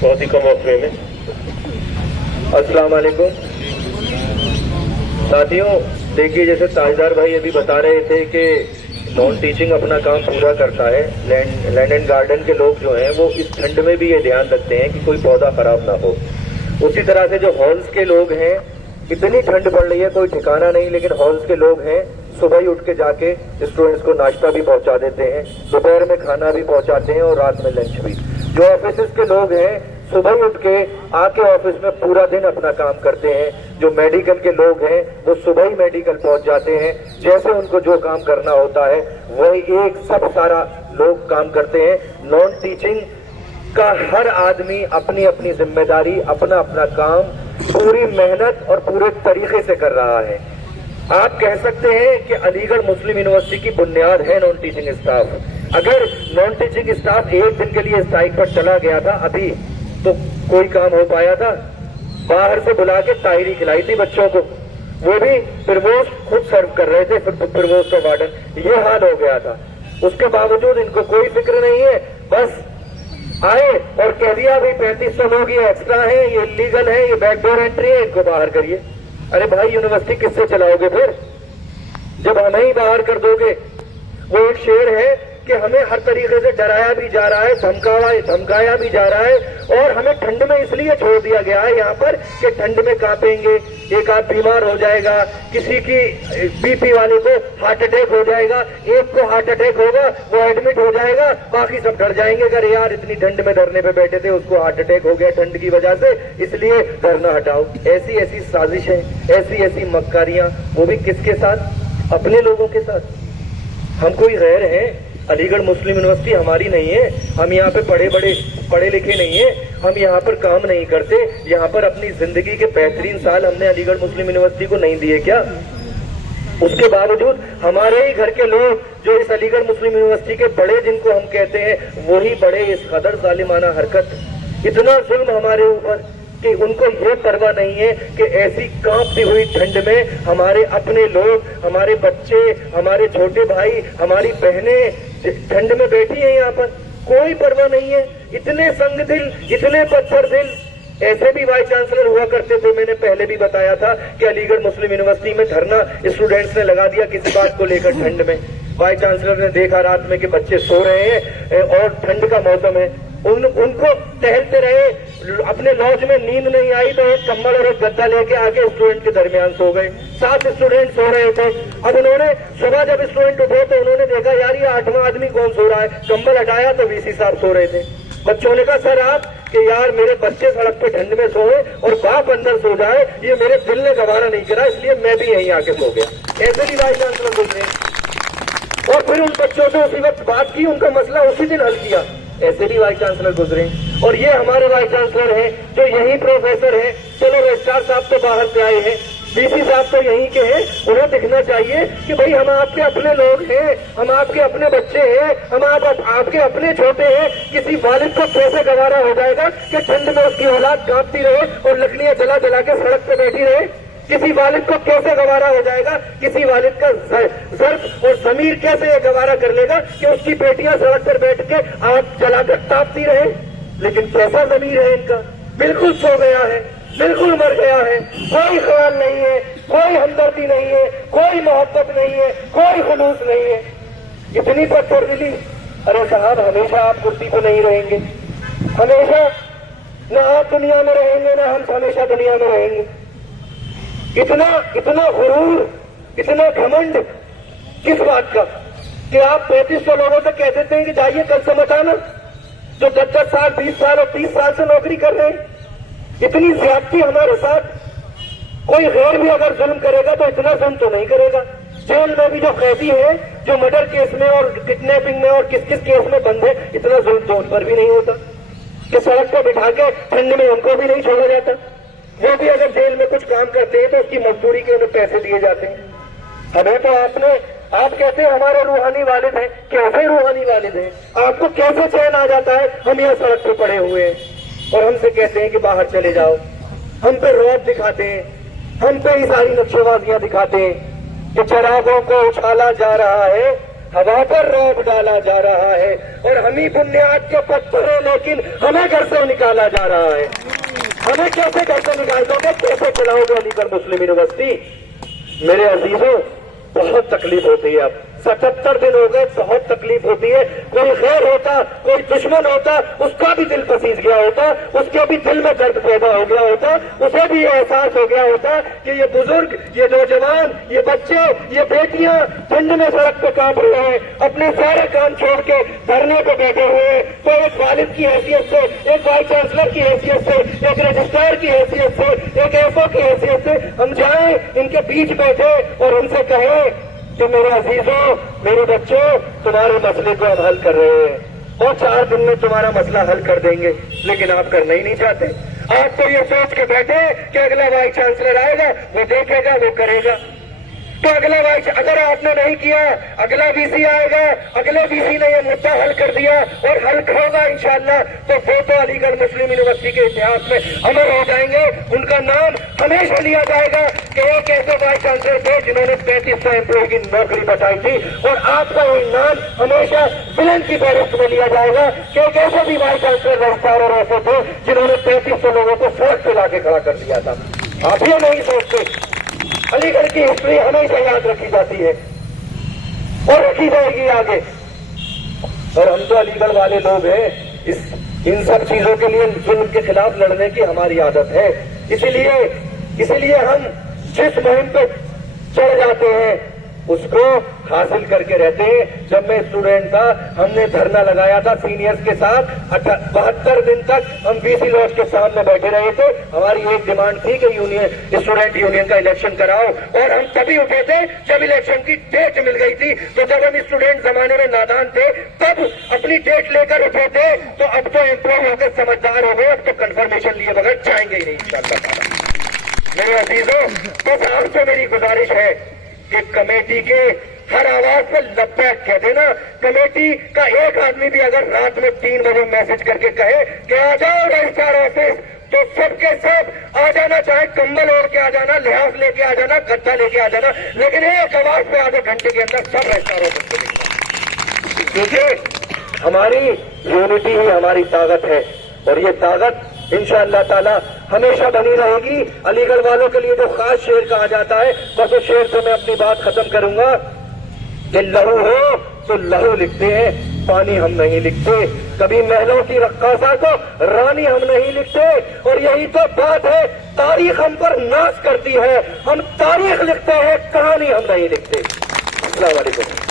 بہت ہی کم وقفے میں. السلام علیکم ساتھیوں. دیکھیے جیسے تاجدار بھائی ابھی بتا رہے تھے کہ نان ٹیچنگ اپنا کام پورا کرتا ہے. لینڈ اینڈ گارڈن کے لوگ جو ہیں وہ اس ٹھنڈ میں بھی یہ دھیان رکھتے ہیں کہ کوئی پودا خراب نہ ہو. اسی طرح سے جو ہالس کے لوگ ہیں, اتنی ٹھنڈ پڑ رہی ہے کوئی ٹھکانا نہیں, لیکن ہالس کے لوگ ہیں صبح ہی اٹھ کے جا کے اسٹوڈنٹس کو ناشتہ بھی پہنچا دیتے ہیں, دوپہر میں کھانا بھی پہنچاتے ہیں اور رات میں لنچ بھی. جو آفیسز کے لوگ ہیں صبح ہی اٹھ کے آ کے آفس میں پورا دن اپنا کام کرتے ہیں. جو میڈیکل کے لوگ ہیں وہ صبح ہی میڈیکل پہنچ جاتے ہیں, جیسے ان کو جو کام کرنا ہوتا ہے وہی ایک سب سارا لوگ کام کرتے ہیں. نان ٹیچنگ کا ہر آدمی اپنی اپنی ذمہ داری, اپنا اپنا کام پوری محنت اور پورے طریقے سے کر رہا ہے. آپ کہہ سکتے ہیں کہ علی گڑھ مسلم یونیورسٹی کی بنیاد ہے نان ٹیچنگ اسٹاف. اگر نان ٹیچنگ اسٹاف ایک دن کے لیے اسٹرائک پر چلا گیا تھا ابھی تو کوئی کام ہو پایا تھا؟ باہر سے بلا کے تاہری کھلائی تھی بچوں کو, وہ بھی پرووسٹ خود سرو کر رہے تھے, پرووسٹ اور وارڈن. یہ حال ہو گیا تھا. اس کے باوجود ان کو کوئی فکر نہیں ہے, بس آئے اور کہہ دیا بھائی 3500 لوگ یہ ایکسٹرا ہیں, یہ انلیگل ہے, یہ بیک ڈور انٹری ہے, ان کو باہر کریے. ارے بھائی یونیورسٹی کس سے چلاؤ گے پھر جب ہمیں ہی باہر کر دو گے؟ وہ ایک شعر ہے کہ ہمیں ہر طریقے سے ڈرایا بھی جا رہا ہے, دھمکایا بھی جا رہا ہے, اور ہمیں ٹھنڈ میں اس لیے چھوڑ دیا گیا ہے یہاں پر کہ ٹھنڈ میں کانپیں گے, ایک آدھ بیمار ہو جائے گا, کسی کی بی پی والے کو ہارٹ اٹیک ہو جائے گا, ایک کو ہارٹ اٹیک ہوگا وہ ایڈمٹ ہو جائے گا, باقی سب ڈر جائیں گے. اگر یار اتنی ٹھنڈ میں دھرنے پہ بیٹھے تھے, اس کو ہارٹ اٹیک ہو گیا ٹھنڈ کی وجہ سے, اس لیے دھرنا ہٹاؤ. ایسی ایسی سازشیں, ایسی ایسی مکاریاں, وہ بھی کس کے ساتھ؟ اپنے لوگوں کے ساتھ. ہم کوئی غیر ہیں؟ علی گڑھ مسلم یونیورسٹی ہماری نہیں ہے, ہم یہاں پہ پڑھے لکھے نہیں ہیں, ہم یہاں پر کام نہیں کرتے, یہاں پر اپنی زندگی کے بہترین سال ہم نے علی گڑھ مسلم یونیورسٹی کو نہیں دیے کیا؟ اس کے باوجود ہمارے ہی گھر کے لوگ جو اس علی گڑھ مسلم یونیورسٹی کے بڑے جن کو ہم کہتے ہیں, وہی بڑے اس قدر ظالمانہ حرکت, اتنا ظلم ہمارے اوپر کہ ان کو یہ پرواہ نہیں ہے کہ ایسی کانپتی ہوئی ٹھنڈ میں ہمارے اپنے لوگ, ہمارے بچے, ہمارے چھوٹے بھائی, ہماری بہنیں ٹھنڈ میں بیٹھی ہیں یہاں پر, کوئی پرواہ نہیں ہے. اتنے سنگ دل, اتنے پتھر دل. ایسے بھی وائس چانسلر ہوا کرتے تھے, میں نے پہلے بھی بتایا تھا کہ علی گڑھ مسلم یونیورسٹی میں دھرنا اسٹوڈینٹس نے لگا دیا کسی بات کو لے کر ٹھنڈ میں. وائس چانسلر نے دیکھا رات میں کہ بچے سو رہے ہیں اور ٹھنڈ کا موسم ہے, ان کو ٹہلتے رہے, اپنے لاج میں نیند نہیں آئی تو ایک کمبل اور ایک گدا لے کے آگے اسٹوڈنٹ کے درمیان سو گئے. 7 اسٹوڈنٹ سو رہے تھے. اب انہوں نے صبح جب اسٹوڈنٹ اٹھے تو انہوں نے دیکھا یار یہ 8واں آدمی کون سو رہا ہے, کمبل ہٹایا تو وی سی صاحب سو رہے تھے. بچوں نے کہا سر آپ کہ یار میرے بچے سڑک پہ ٹھنڈ میں سوئے اور باپ اندر سو جائے, یہ میرے دل نے گوارا نہیں کرا, اس لیے میں بھی یہیں آ کے سو گیا. ایسے بھی وائس چانسلر گزرے اور پھر ان بچوں سے اسی وقت بات کی, ان کا مسئلہ اسی دن حل کیا. ایسے بھی وائس چانسلر گزرے. اور یہ ہمارے وائس چانسلر ہیں جو یہی پروفیسر ہیں. چلو رجسٹرار صاحب تو باہر سے آئے ہیں, ڈی سی صاحب تو یہیں کے ہیں, انہیں دکھنا چاہیے کہ بھائی ہم آپ کے اپنے لوگ ہیں, ہم آپ کے اپنے بچے ہیں, ہم آپ کے اپنے چھوٹے ہیں. کسی والد کو کیسے گوارا ہو جائے گا کہ ٹھنڈ میں اس کی اولاد کانپتی رہے اور لکڑیاں جلا جلا کے سڑک پہ بیٹھی رہے؟ کسی والد کو کیسے گوارا ہو جائے گا؟ کسی والد کا ضرب اور ضمیر کیسے یہ گوارا کر لے گا کہ اس کی بیٹیاں سڑک پر بیٹھ کے آگ جلا کر تاپتی رہے؟ لیکن کیسا ضمیر ہے ان کا, بالکل سو گیا ہے, بالکل مر گیا ہے. کوئی خیال نہیں ہے, کوئی ہمدردی نہیں ہے, کوئی محبت نہیں ہے, کوئی خلوص نہیں ہے. اتنی پتھر دلی. ارے صاحب ہمیشہ آپ کرسی پہ نہیں رہیں گے, ہمیشہ نہ آپ دنیا میں رہیں گے نہ ہم ہمیشہ دنیا میں رہیں گے. اتنا غرور, اتنا گھمنڈ کس بات کا کہ آپ 3500 لوگوں سے کہہ دیتے ہیں کہ جائیے کل سے مت آنا, جو 10 سال 20 سال اور 30 سال سے نوکری کر رہے ہیں. اتنی زیادتی ہمارے ساتھ. کوئی غیر بھی اگر ظلم کرے گا تو اتنا ظلم تو نہیں کرے گا. جیل میں بھی جو قیدی ہیں جو مرڈر کیس میں اور کڈنیپنگ میں اور کس کیس میں بند ہے, اتنا ظلم تو ان پر بھی نہیں ہوتا کہ سڑک پہ بٹھا کے ٹھنڈ میں ان کو بھی نہیں چھوڑا جاتا. وہ بھی اگر جیل میں کچھ کام کرتے ہیں تو اس کی مزدوری کے انہیں پیسے دیے جاتے ہیں. ہمیں تو آپ کہتے ہیں ہمارے روحانی والد ہیں. کیسے روحانی والد ہیں؟ آپ کو کیسے چین آ جاتا ہے ہم یہاں سڑک پہ پڑے ہوئے ہیں اور ہم سے کہتے ہیں کہ باہر چلے جاؤ. ہم پہ رعب دکھاتے ہیں, ہم پہ ہی ساری نقشے بازیاں دکھاتے ہیں کہ چراغوں کو اچھالا جا رہا ہے, ہوا پر رعب ڈالا جا رہا ہے اور ہم ہی بنیاد کے پتھر ہیں، لیکن ہمیں گھر سے نکالا جا رہا ہے. ہمیں کیسے گھر سے نکال دو گے؟ کیسے چلاؤ گے علی گڑھ مسلم یونیورسٹی؟ میرے عزیزوں، بہت تکلیف ہوتی ہے. اب 77 دن ہو گئے، بہت تکلیف ہوتی ہے. کوئی خیر ہوتا، کوئی دشمن ہوتا، اس کا بھی دل پسیج گیا ہوتا، اس کے بھی دل میں درد پیدا ہو گیا ہوتا، اسے بھی یہ احساس ہو گیا ہوتا کہ یہ بزرگ، یہ نوجوان، یہ بچے، یہ بیٹیاں ٹھنڈ میں سڑک پہ کانپ رہے ہیں، اپنے سارے کام چھوڑ کے دھرنے پہ بیٹھے ہوئے ہیں. تو ایک والد کی حیثیت سے، ایک وائس چانسلر کی حیثیت سے، ایک رجسٹرار کی حیثیت سے، ایک ایف او کی حیثیت سے ہم جائیں، ان کے بیچ بیٹھے اور ان سے کہیں کہ میرے عزیزوں، میرے بچوں، تمہارے مسئلے کو ہم حل کر رہے ہیں اور 4 دن میں تمہارا مسئلہ حل کر دیں گے. لیکن آپ کرنا ہی نہیں چاہتے. آپ تو یہ سوچ کے بیٹھے کہ اگلا وائس چانسلر آئے گا، وہ دیکھے گا، وہ کرے گا. تو اگلا وائس، اگر آپ نے نہیں کیا، اگلا وی سی آئے گا، اگلے وی سی نے یہ مدعا حل کر دیا اور حل ہوگا انشاءاللہ، تو وہ تو علی گڑھ مسلم یونیورسٹی کے اتہاس میں امر ہو جائیں گے. ان کا نام ہمیشہ لیا جائے گا کہ ایک ایسے وائس چانسلر تھے جنہوں نے 3500 امپلائی کی نوکری بچائی تھی. اور آپ کا یہ نام ہمیشہ ولن کی فہرست میں لیا جائے گا کہ ایک ایسے بھی وائس چانسلر رجسٹرار اور ایسے تھے جنہوں نے 3500 لوگوں کو سڑک پہ لا کے کھڑا کر دیا تھا. آپ یہ نہیں سوچتے. علی گڑھ کی ہسٹری ہمیشہ یاد رکھی جاتی ہے اور رکھی جائے گی آگے. اور ہم تو علی گڑھ والے لوگ ہیں، ان سب چیزوں کے لیے ظلم کے خلاف لڑنے کی ہماری عادت ہے. اسی لیے ہم جس مہم پہ چڑھ جاتے ہیں اس کو حاصل کر کے رہتے ہیں. جب میں اسٹوڈنٹ تھا، ہم نے دھرنا لگایا تھا سینئرز کے ساتھ. 72 دن تک ہم وی سی لاج کے سامنے بیٹھے رہے تھے. ہماری ایک ڈیمانڈ تھی کہ اسٹوڈنٹ یونین کا الیکشن کراؤ، اور ہم تبھی اٹھے تھے جب الیکشن کی ڈیٹ مل گئی تھی. تو جب ہم اسٹوڈنٹ زمانے میں نادان تھے تب اپنی ڈیٹ لے کر اٹھے تھے. تو اب تو امپروو ہو کے سمجھدار ہو گئے، اب تو کنفرمیشن لیے بغیر جائیں گے ہی نہیں انشاءاللہ تعالیٰ. میرے عزیزوں، بس آپ سے میری گزارش ہے کہ کمیٹی کے ہر آواز پہ لبیک کہہ دینا. کمیٹی کا ایک آدمی بھی اگر رات میں 3 بجے میسج کر کے کہے کہ آ جاؤ رجسٹرار آفس، تو سب کے سب آ جانا. چاہے کمبل اوڑھ کے آ جانا، لحاظ لے کے آ جانا، گدا لے کے آ جانا، لیکن ایک آواز پہ آدھے گھنٹے کے اندر سب رجسٹرار آفس کو دیکھنا. کیونکہ ہماری یونٹی ہی ہماری طاقت ہے اور یہ طاقت انشاءاللہ تعالی ہمیشہ بنی رہے گی. علی گڑھ والوں کے لیے جو خاص شعر کہا جاتا ہے، بس اس شعر سے میں اپنی بات ختم کروں گا کہ لہو ہو تو لہو لکھتے ہیں، پانی ہم نہیں لکھتے. کبھی محلوں کی رقاصہ کو رانی ہم نہیں لکھتے. اور یہی تو بات ہے، تاریخ ہم پر ناز کرتی ہے. ہم تاریخ لکھتے ہیں، کہانی ہم نہیں لکھتے. السلام علیکم.